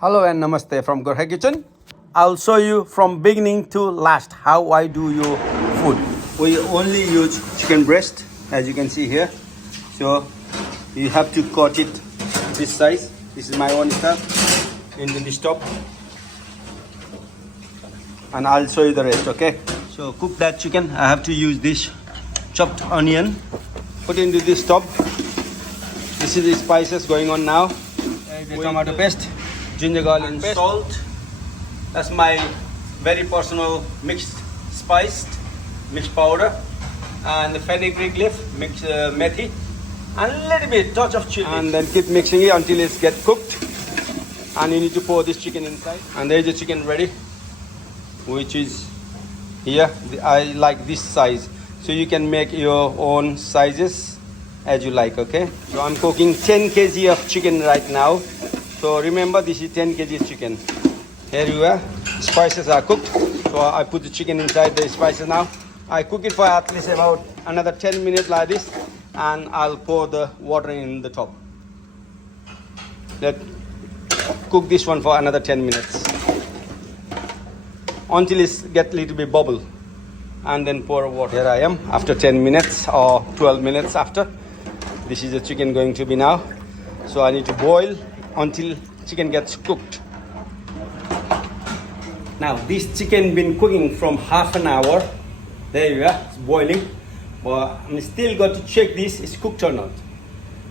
Hello and namaste from Gorha Kitchen. I'll show you from beginning to last how I do your food. We only use chicken breast, as you can see here. So you have to cut it this size. This is my own stuff into this top. And I'll show you the rest, okay? So cook that chicken. I have to use this chopped onion. Put into this top. This is the spices going on now. The tomato paste, ginger garlic paste, salt. That's my very personal mixed powder, and the fenugreek leaf, mix methi, and a little bit touch of chili. And then keep mixing it until it's get cooked. And you need to pour this chicken inside. And there's the chicken ready, which is here. I like this size, so you can make your own sizes as you like, okay? So I'm cooking 10 kg of chicken right now. So remember, this is 10 kg chicken. Here you are. Spices are cooked. So I put the chicken inside the spices now. I cook it for at least about another 10 minutes like this, and I'll pour the water in the top. Let's cook this one for another 10 minutes until it gets a little bit bubble, and then pour water. Here I am after 10 minutes or 12 minutes after. This is the chicken going to be now. So I need to boil until chicken gets cooked. Now this chicken been cooking from half an hour. There you are, it's boiling. But I'm still got to check this is cooked or not.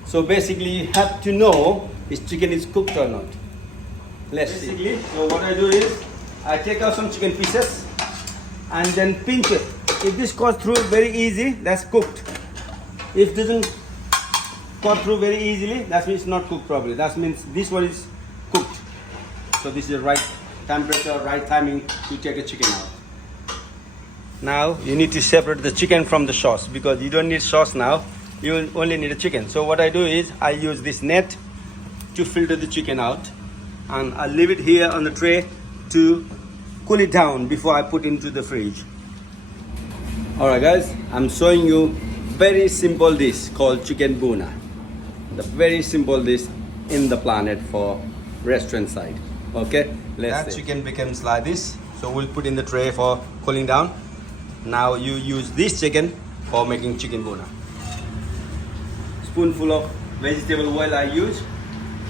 So basically you have to know if chicken is cooked or not. Let's see. So what I do is I take out some chicken pieces and then pinch it. If this goes through very easy, that's cooked. If it doesn't cut through very easily, that means it's not cooked properly. That means this one is cooked. So this is the right temperature, right timing to take a chicken out. Now you need to separate the chicken from the sauce, because you don't need sauce now. You only need a chicken. So what I do is I use this net to filter the chicken out, and I leave it here on the tray to cool it down before I put into the fridge. Alright guys, I'm showing you very simple dish called chicken Bhuna. The very simple dish in the planet for restaurant side. Okay, let's see. Chicken becomes like this, so we'll put in the tray for cooling down. Now you use this chicken for making chicken Bhuna. Spoonful of vegetable oil I use,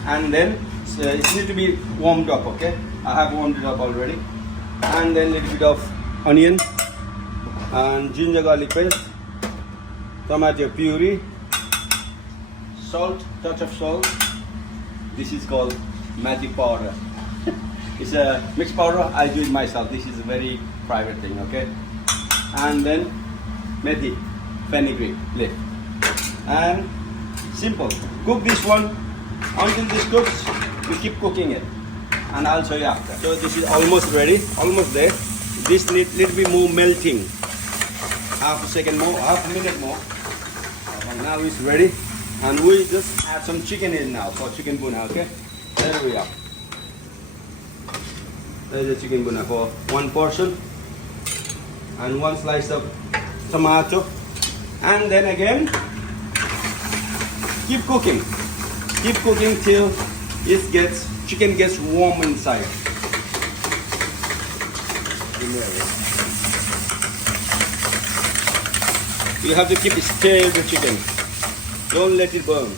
and then it needs to be warmed up. Okay, I have warmed it up already. And then a little bit of onion and ginger garlic paste, tomato puree, salt, touch of salt. This is called magic powder. It's a mixed powder. I do it myself. This is a very private thing, okay? And then methi, fenugreek leaf, and simple. Cook this one until this cooks. We keep cooking it, and I'll show you after. So this is almost ready, almost there. This needs little bit more melting. Half a second more, half a minute more. And now it's ready, and we just add some chicken in now for chicken Bhuna, okay? There we are. There's the chicken Bhuna for one portion, and one slice of tomato, and then again keep cooking till chicken gets warm inside. You have to keep stir the chicken. Don't let it burn.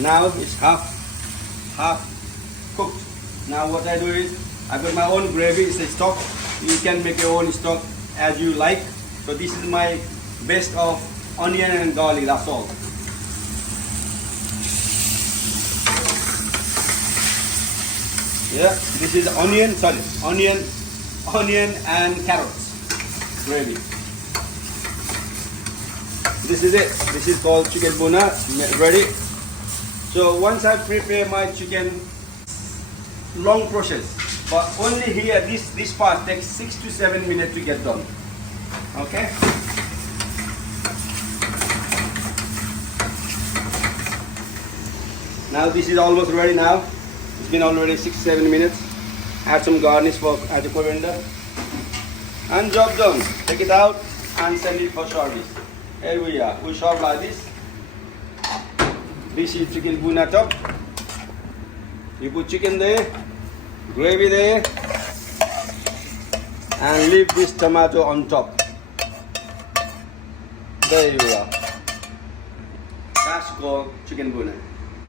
Now it's half cooked. Now what I do is I got my own gravy. It's a stock. You can make your own stock as you like. So this is my best of onion and garlic. That's all. Yeah, this is onion and carrots gravy. This is it. This is called chicken Bhuna, ready. So once I prepare my chicken, long process, but only here this part takes 6 to 7 minutes to get done. Okay. Now this is almost ready now. It's been already 6-7 minutes. Add some garnish for add the coriander, and job done. Take it out and send it for service. Here we are. We serve like this. This is chicken Bhuna top. You put chicken there, gravy there, and leave this tomato on top. There you are. That's called chicken Bhuna.